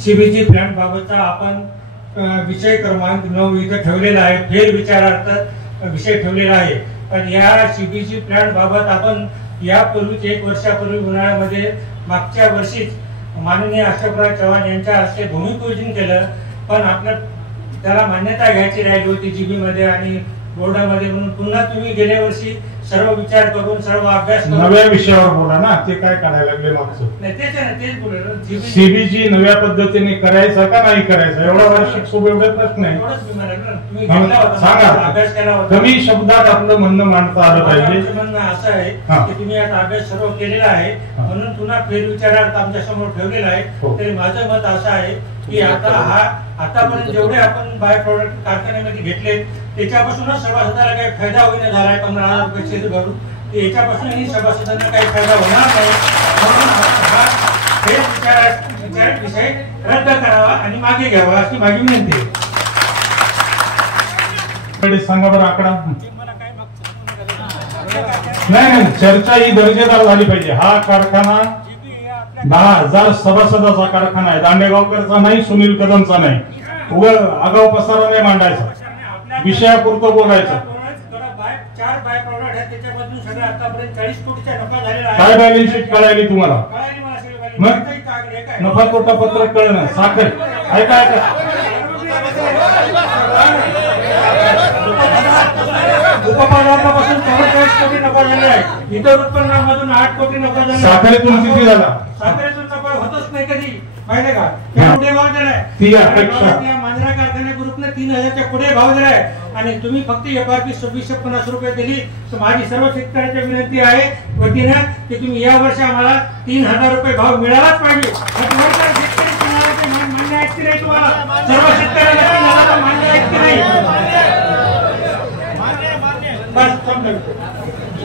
CBG plan बाबतचा आपण विषय क्रमांक 9 इथे ठेवलेला आहे, फेर विचारार्थ विषय ठेवलेला आहे। पण या सीबीजी प्लॅन बाबत आपण यापूर्वीच 1 वर्षापूर्वी उन्हाळ्यामध्ये मागच्या वर्षीच माननीय अशोकराव चव्हाण यांच्या हस्ते भूमिपूजन केलं, पण आपलं त्याला मान्यता घ्यायची राहिली होती जीबी मध्ये आणि बोर्डामध्ये, म्हणून पुन्हा तुम्ही गेल्या वर्षी सर्व विचार करून सर्व अभ्यास करून नव्या विषयावर बोला ना, ते काय काढायला लागले मागचं? नाही तेच आहे ना, तेच बोललो। सीबीजी नव्या पद्धतीने करायचा का नाही करायचा एवढा वार्षिक सोबत एवढे प्रश्न आहे, तुम्ही सांगा। अभ्यास केला होता, कमी शब्दात आपलं म्हणणं मांडता आलं पाहिजे। म्हणणं असं आहे की तुम्ही आता अभ्यास सर्व केलेला आहे, म्हणून पुन्हा फेरविचारार्थ आमच्या समोर ठेवलेला आहे। तरी माझं मत असं आहे की आतापर्यंत जेवढे आपण बाय प्रोडक्ट कारखान्यामध्ये घेतले त्याच्यापासूनच सभासदाला काही फायदा होईना झालाय। 15,000 रुपये शेअर भरून याच्यापासूनही सभासदांना काही फायदा होणार नाही, म्हणून विषय रद्द करावा आणि मागे घ्यावा अशी माझी विनंती आहे। सांगा बरं आकडा। नाही, चर्चा ही दर्जेदार झाली पाहिजे। हा कारखाना 10,000 सभासदाचा कारखाना आहे, दांडेगावकरचा नाही, सुनील कदमचा नाही। उगा आगाऊ पसारा नाही मांडायचा, विषयापुरतं बोलायचं। 4 बाय प्रोडक्ट आहे, त्याच्यामधून सगळं आतापर्यंत 40 कोटीचा नफा झालेला आहे। काय बॅलन्स शीट कळाली तुम्हाला? मग नफा तोटा पत्रक कळलं, साखर ऐका उपपदार्थापासून 44 कोटी नफा झाला आहे, इतर उत्पन्नामधून 8 कोटी नफा झाला। साखरेतून किती झाला? साखरेतून नफा होतच नाही कधी, माहिती का? पुढे भाव दिलाय, मांजरा कारखान्या ग्रुपने 3,000च्या पुढे भाव दिलाय आणि तुम्ही फक्त एफआरपी 2650 रुपये दिली। तर माझी सर्व शेतकऱ्यांची विनंती आहे वतीने की तुम्ही या वर्षी आम्हाला 3,000 रुपये भाव मिळालाच पाहिजे। मान्य आहेत की नाही तुम्हाला? सर्व शेतकऱ्यांना 3,000 मान्य आहेत की नाही?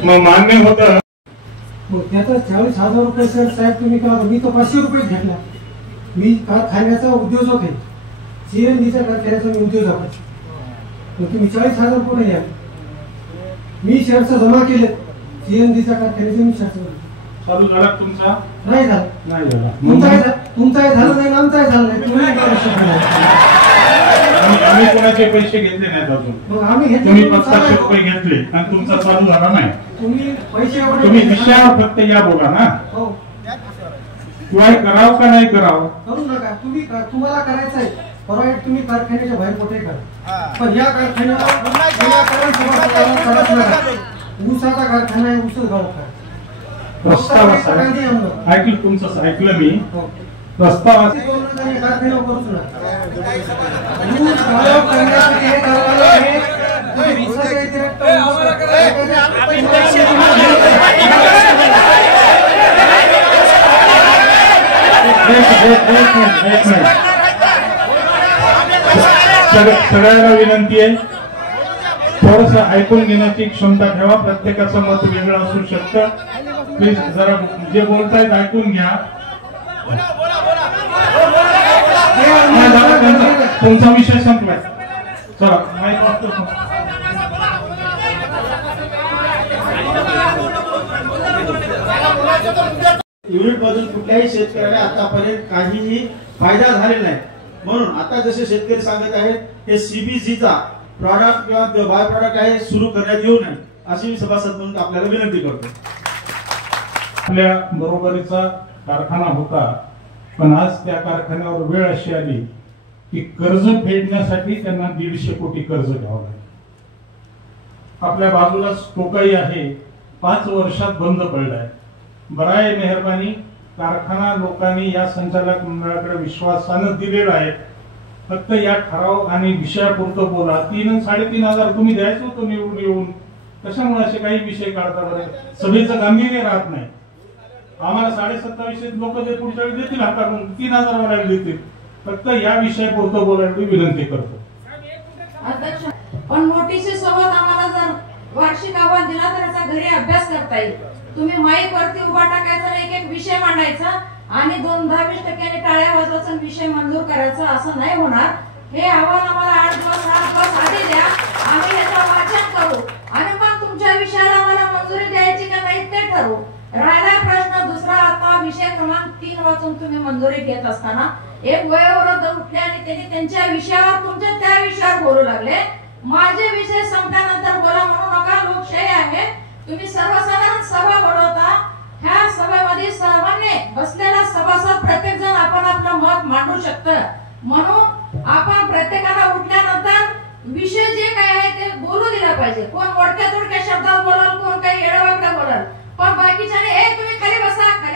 मग मान्य होतं त्याचा 40,000 रुपये सर साहेब तुम्ही करा, मी तो 500 रुपये घेतला। मी कारखान्याचा उद्योजक आहे, सीएनजीच्या कारखान्याचा मी उद्योजक आहे, मग तुम्ही 40,000 रुपये द्या। मी शेअर्स जमा केले सीएनजीच्या कारखान्याचे, मी शेअर्स चालू झाला तुमचा? नाही झाला, नाही झाला। तुमचाही झालं नाही, आमचाही झालं नाही। आम्ही कोणाचे पैसे घेतले नाहीत अजून, मग आम्ही तुम्ही 500 रुपये घेतले आणि तुमचा चालू झाला नाही। तुम्ही पैसे तुम्ही विषयावर फक्त या बोला ना, हो किंवा करावं का नाही करावं करू नका। तुम्हाला करायचं आहे परवा तुम्ही कारखान्याच्या बाहेर कुठे करा, पण या कारखान्याला ऊसाचा कारखाना आहे, ऊसच गाव प्रस्ताव ऐकलं तुमचं, ऐकलं मी प्रस्ताव कारखान्यावर करूच नका। सगळ्यांना विनंती आहे थोडस ऐकून घेण्याची क्षमता ठेवा, प्रत्येकाचं मत वेगळं असू शकतं। प्लीज जरा जे बोलतायत ऐकून घ्या। तुमचा विषय संपलाय, चला माहिती वाटतं। युनिट मधून कुठल्याही शेतकऱ्याला आतापर्यंत काहीही फायदा झालेला नाही, म्हणून आता जसे शेतकरी सांगत आहेत हे सीबीजीचा प्रॉडक्ट किंवा बाय प्रॉडक्ट आहे सुरू करण्यात येऊ नये अशी मी सभासद म्हणून आपल्याला विनंती करतो। आपल्या बरोबरीचा कारखाना होता, पण आज त्या कारखान्यावर वेळ अशी आली की कर्ज फेडण्यासाठी त्यांना 150 कोटी कर्ज घ्यावं लागेल। आपल्या बाजूला टोकाई आहे, 5 वर्षात बंद पडलाय। बराय मेहरबानी, कारखाना लोकांनी या संचालक मंडळाकडे विश्वासानं दिलेला आहे, फक्त या ठराव आणि विषयापुरतं बोला। 3 आणि 3,500 तुम्ही द्यायचं होतं निवडून येऊन, कशामुळे असे काही विषय काढता बरं? सभेचं गांभीर्य राहत नाही। आम्हाला 27,500 लोक जे पुढच्या वेळी देतील हाताकडून 3,000 वाला देतील, फक्त या विषयापुरतं बोलायची विनंती करतो। पण नोटीसी सोबत आम्हाला जर वार्षिक अहवाल दिला तर याचा घरी अभ्यास करता येईल। तुम्ही माईक वरती उभा टाकायचा, एक विषय मांडायचा आणि 10-20% टाळ्या वाजवायचा विषय मंजूर करायचा, असं नाही होणार। हे अहवाल आम्हाला 8 दिवस आधी द्या, आम्ही याचं वाचन करू आणि मग तुमच्या विषयाला आम्हाला मंजुरी द्यायची का नाही ते ठरवू। राहिला प्रश्न दुसरा, आता विषय क्रमांक 3 वाचून तुम्ही मंजुरी घेत असताना एक वयोवृद्ध उठले आणि त्यांनी त्यांच्या विषयावर तुमच्या त्या विषयावर बोलू लागले. माझे विषय संपल्यानंतर बोला म्हणू नका, लोकशाही आहे. तुम्ही सर्वसाधारण सभा बोलवता, ह्या सभेमध्ये सामान्य बसलेला सभासद प्रत्येक जण आपण आपलं मत मांडू शकतं. म्हणून आपण प्रत्येकाला उठल्यानंतर विषय जे काय आहे ते बोलू दिला पाहिजे. कोण मोडक्या तोडक्या शब्दात बोलाल, कोण काही येडवाकडे बोलाल, पण बाकीच्याने तुम्ही खाली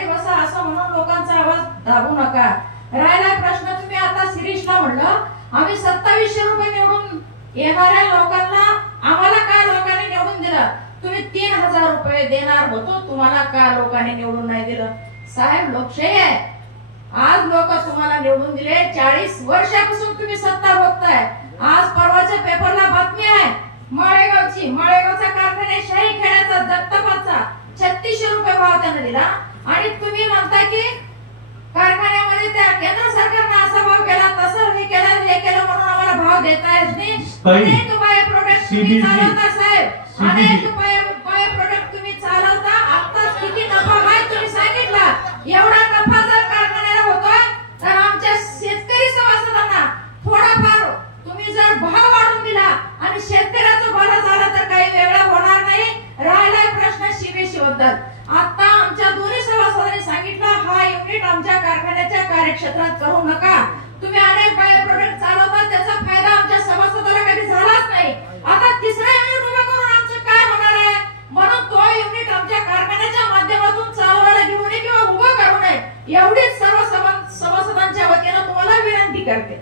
बसा असं म्हणून लोकांचा आवाज दाबू नका. राहिला प्रश्न, तुम्ही आता शिरीषला म्हणलं आम्ही 2700 रुपये निवडून येणाऱ्या लोकांना आम्हाला काय लोकांनी निवडून दिलं, तुम्ही 3000 रुपये देणार होतो, तुम्हाला का लोकांनी निवडून नाही दिलं? साहेब, लोकशाही आहे. आज लोक तुम्हाला निवडून दिले. 40 वर्षापासून तुम्ही सत्ता बघताय. आज परवाच्या पेपरला बातमी आहे माळेगावचा कारखाने शाही खेड्याचा दत्तपाचा 3600 रुपये भाव त्याने दिला. आणि तुम्ही म्हणता की कारखान्यामध्ये त्या केंद्र सरकारने असा भाव केला, तसं हे केलं म्हणून आम्हाला भाव देता येत नाही. अनेक बाय प्रोडक्ट तुम्ही चालवता साहेब, अनेक बाय प्रोडक्ट तुम्ही चालवता. आता किती नफा आहे तुम्ही सांगितला. एवढा नफा जर कारखान्याला होतोय तर आमच्या शेतकरी सभासदांना थोडाफार तुम्ही जर भाव वाढवून दिला आणि शेतकऱ्याचं बरं झालं तर काही वेगळं होणार नाही. राहिला प्रश्न सीबीसी बद्दल. आता आमच्या दोन्ही सभासदांनी सांगितलं हा युनिट आमच्या कारखान्याच्या कार्यक्षेत्रात करू नका. तुम्ही अनेक बाय प्रोडक्ट चालवता, त्याचा फायदा आमच्या सभासदाला कधी झालाच नाही. आता तिसरा युनिट उभा करून आमचं काय होणार आहे? म्हणून तो युनिट आमच्या कारखान्याच्या माध्यमातून चालवायला घेऊ नये किंवा उभं करू नये, एवढीच सर्व सभासदांच्या वतीनं तुम्हाला विनंती करते.